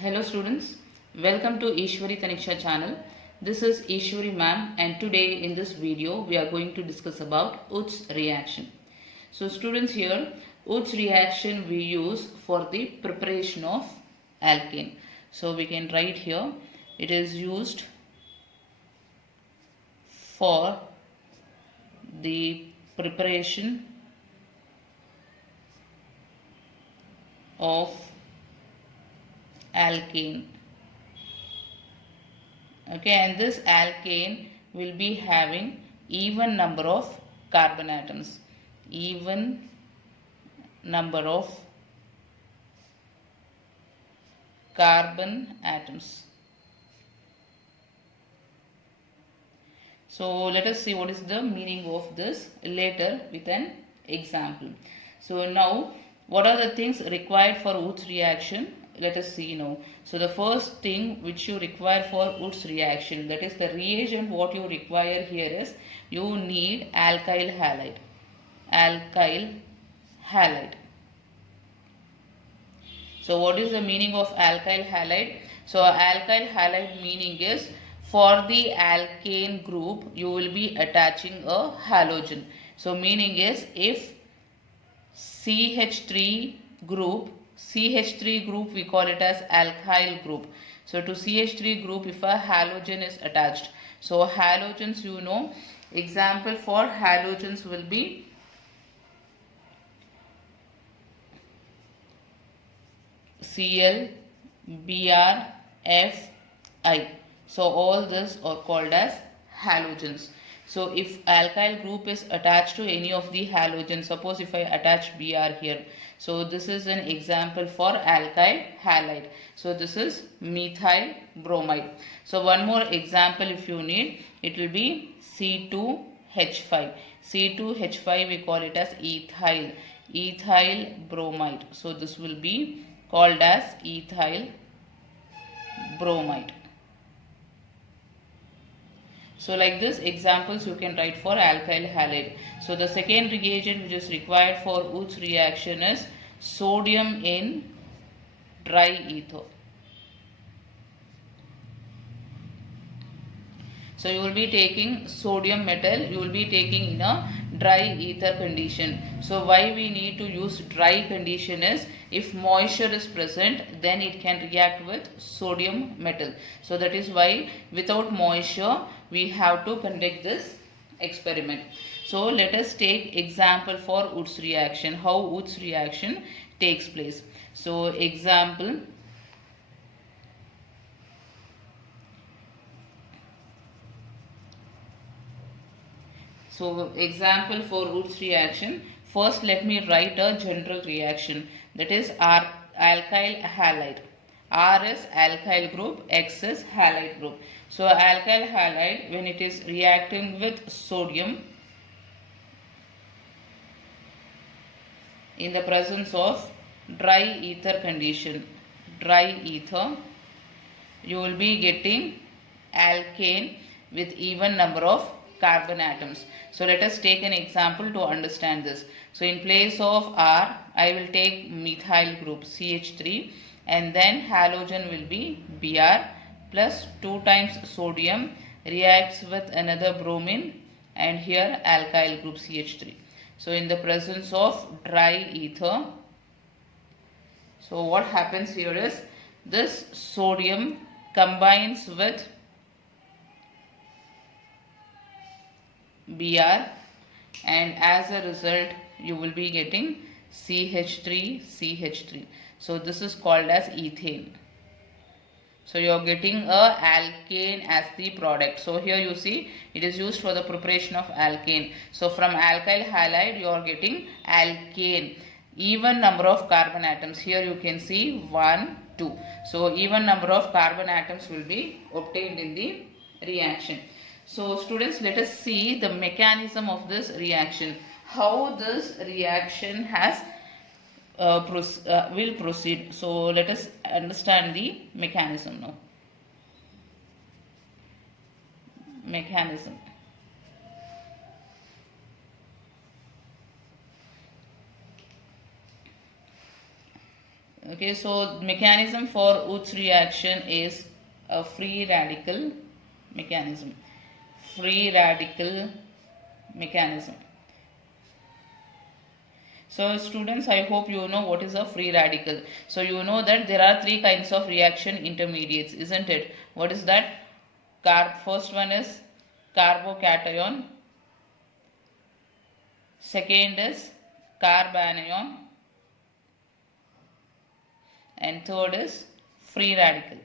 Hello students, welcome to Ishwari Taniksha channel. This is Ishwari ma'am and today in this video we are going to discuss about Woods reaction. So students, here Woods reaction we use for the preparation of alkane. So we can write here, it is used for the preparation of alkane. Okay, and this alkane will be having even number of carbon atoms. Even number of carbon atoms. So let us see what is the meaning of this later with an example. So now, what are the things required for Woods reaction? Let us see now. So the first thing which you require for Woods reaction, that is the reagent what you require here is you need alkyl halide. Alkyl halide. So what is the meaning of alkyl halide? So alkyl halide meaning is for the alkane group you will be attaching a halogen. So meaning is if CH3 group we call it as alkyl group. So to CH3 group if a halogen is attached. So halogens, you know, example for halogens will be Cl, Br, Fi. So all this are called as halogens. So if alkyl group is attached to any of the halogens, suppose if I attach Br here, so this is an example for alkyl halide. So this is methyl bromide. So one more example if you need, it will be C2H5. C2H5 we call it as ethyl bromide. So this will be called as ethyl bromide. So like this examples you can write for alkyl halide. So the second reagent which is required for Woods reaction is sodium in dry ether. So you will be taking sodium metal, you will be taking in a dry ether condition. So why we need to use dry condition is if moisture is present then it can react with sodium metal. So that is why without moisture we have to conduct this experiment. So let us take example for Woods reaction, how Woods reaction takes place. So example, so example for Woods reaction, first let me write a general reaction, that is alkyl halide. R is alkyl group, X is halide group. So alkyl halide, when it is reacting with sodium in the presence of dry ether condition, dry ether, you will be getting alkane with even number of carbon atoms. So let us take an example to understand this. So in place of R, I will take methyl group CH3 and then halogen will be Br plus 2 times sodium reacts with another bromine and here alkyl group CH3. So in the presence of dry ether, so what happens here is this sodium combines with Br and as a result you will be getting CH3. So this is called as ethane. So you are getting a alkane as the product. So here you see it is used for the preparation of alkane. So from alkyl halide you are getting alkane. Even number of carbon atoms. Here you can see 1, 2. So even number of carbon atoms will be obtained in the reaction. So students, let us see the mechanism of this reaction. How this reaction has will proceed. So let us understand the mechanism now. Mechanism. Okay, so mechanism for Woods reaction is a free radical mechanism. Free radical mechanism. So students, I hope you know what is a free radical. So you know that there are three kinds of reaction intermediates, isn't it? What is that? First one is carbocation. Second is carbanion. And third is free radical.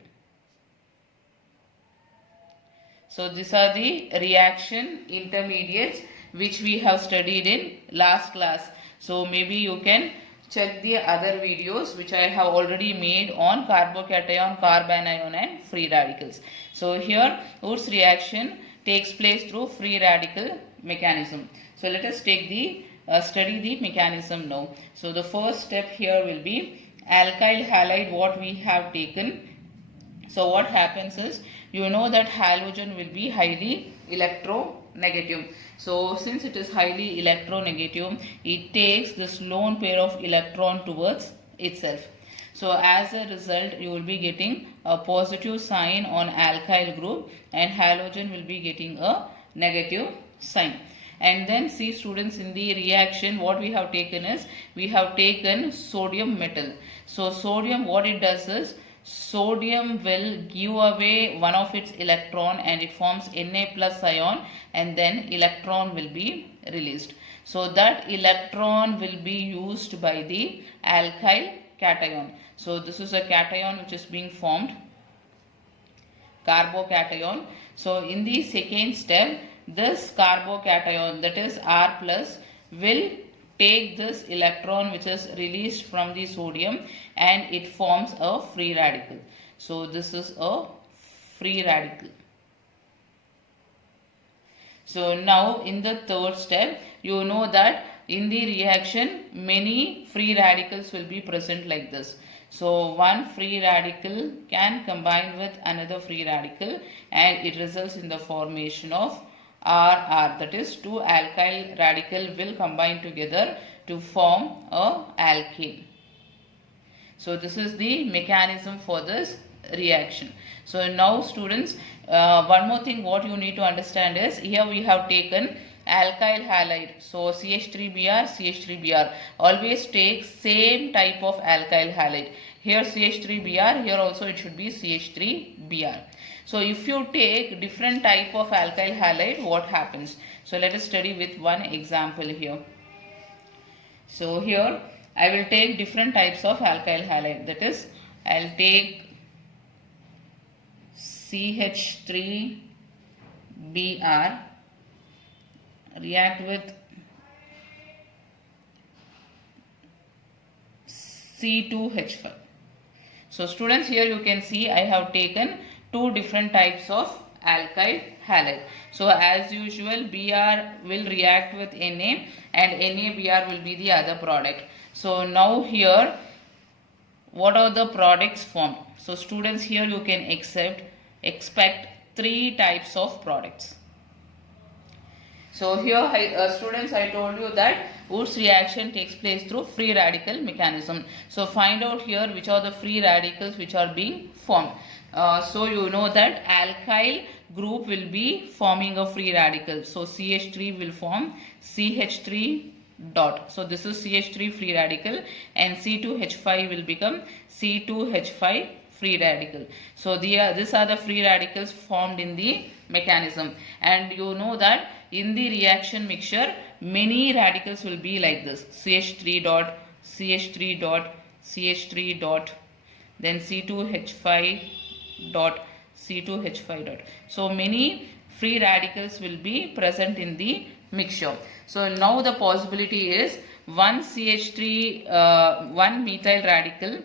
So these are the reaction intermediates which we have studied in last class. So maybe you can check the other videos which I have already made on carbocation, carbanion and free radicals. So here Woods reaction takes place through free radical mechanism. So let us take the study the mechanism now. So the first step here will be alkyl halide what we have taken. So what happens is, you know that halogen will be highly electronegative. So since it is highly electronegative, it takes this lone pair of electron towards itself. So as a result, you will be getting a positive sign on alkyl group and halogen will be getting a negative sign. And then see students, in the reaction what we have taken is, we have taken sodium metal. So sodium, what it does is, sodium will give away one of its electron and it forms Na plus ion and then electron will be released. So that electron will be used by the alkyl cation. So this is a cation which is being formed, carbocation. So in the second step, this carbocation, that is R plus, will take this electron which is released from the sodium and it forms a free radical. So this is a free radical. So now in the third step, you know that in the reaction many free radicals will be present like this. So one free radical can combine with another free radical and it results in the formation of RR, that is two alkyl radical will combine together to form a alkane. So this is the mechanism for this reaction. So now students, one more thing what you need to understand is, here we have taken alkyl halide. So CH3Br, CH3Br. Always take same type of alkyl halide. Here CH3Br, here also it should be CH3Br. So if you take different type of alkyl halide, what happens? So let us study with one example here. So here I will take different types of alkyl halide. That is, I will take CH3Br, react with C2H5. So students, here you can see I have taken two different types of alkyl halide. So as usual, Br will react with Na and NaBr will be the other product. So now here, what are the products formed? So students, here you can expect three types of products. So here students, I told you that Woods reaction takes place through free radical mechanism. So find out here which are the free radicals which are being formed. So you know that alkyl group will be forming a free radical. So CH3 will form CH3 dot. So this is CH3 free radical and C2H5 will become C2H5 free radical. So these are the free radicals formed in the mechanism. And you know that in the reaction mixture, many radicals will be like this: CH3 dot, CH3 dot, CH3 dot, then C2H5 dot, C2H5 dot. So many free radicals will be present in the mixture. So now the possibility is one CH3, one methyl radical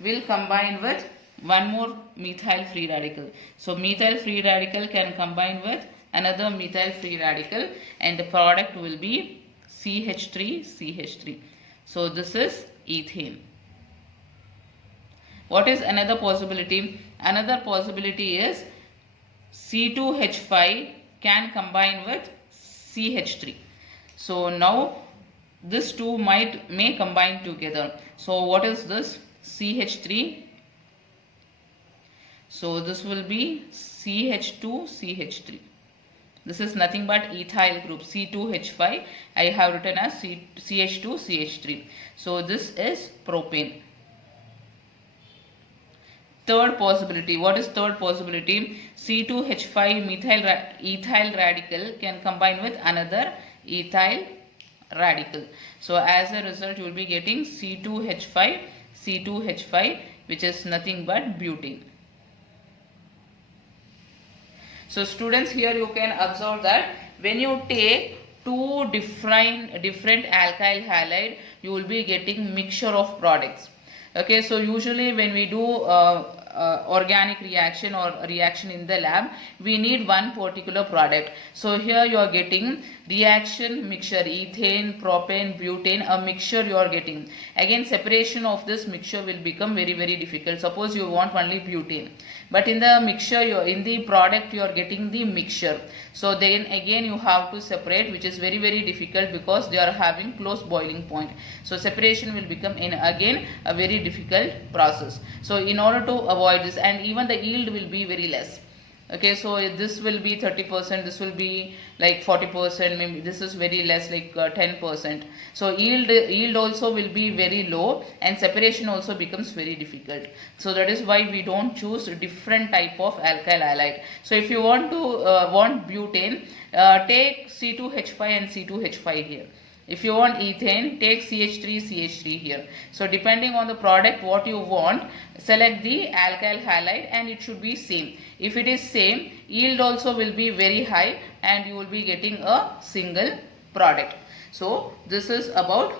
will combine with one more methyl free radical. So methyl free radical can combine with another methyl free radical and the product will be CH3CH3. So this is ethane. What is another possibility? Another possibility is C2H5 can combine with CH3. So now this two may combine together. So what is this? CH3. So this will be CH2CH3. This is nothing but ethyl group C2H5. I have written as CH2CH3. So this is propane. Third possibility. What is third possibility? C2H5 ethyl radical can combine with another ethyl radical. So as a result you will be getting C2H5 which is nothing but butane. So students, here you can observe that when you take two different alkyl halide, you will be getting mixture of products. Okay, so usually when we do organic reaction or reaction in the lab, we need one particular product. So here you are getting reaction mixture, ethane, propane, butane, a mixture you are getting. Again, separation of this mixture will become very difficult. Suppose you want only butane, but in the mixture, in the product you are getting the mixture. So then again you have to separate, which is very difficult because they are having close boiling point. So separation will become again a very difficult process. So in order to avoid this, and even the yield will be very less. Okay, so this will be 30%, this will be like 40%, maybe this is very less, like 10%. So yield also will be very low, and separation also becomes very difficult. So that is why we don't choose different type of alkyl halide. So if you want to want butane, take C2H5 and C2H5 here. If you want ethane, take CH3 here. So depending on the product what you want, select the alkyl halide and it should be same. If it is same, yield also will be very high and you will be getting a single product. So this is about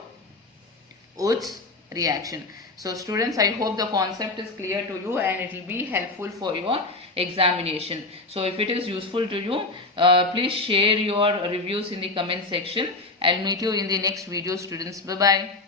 Woods reaction. So students, I hope the concept is clear to you and it will be helpful for your examination. So if it is useful to you, please share your reviews in the comment section. I'll meet you in the next video, students. Bye bye.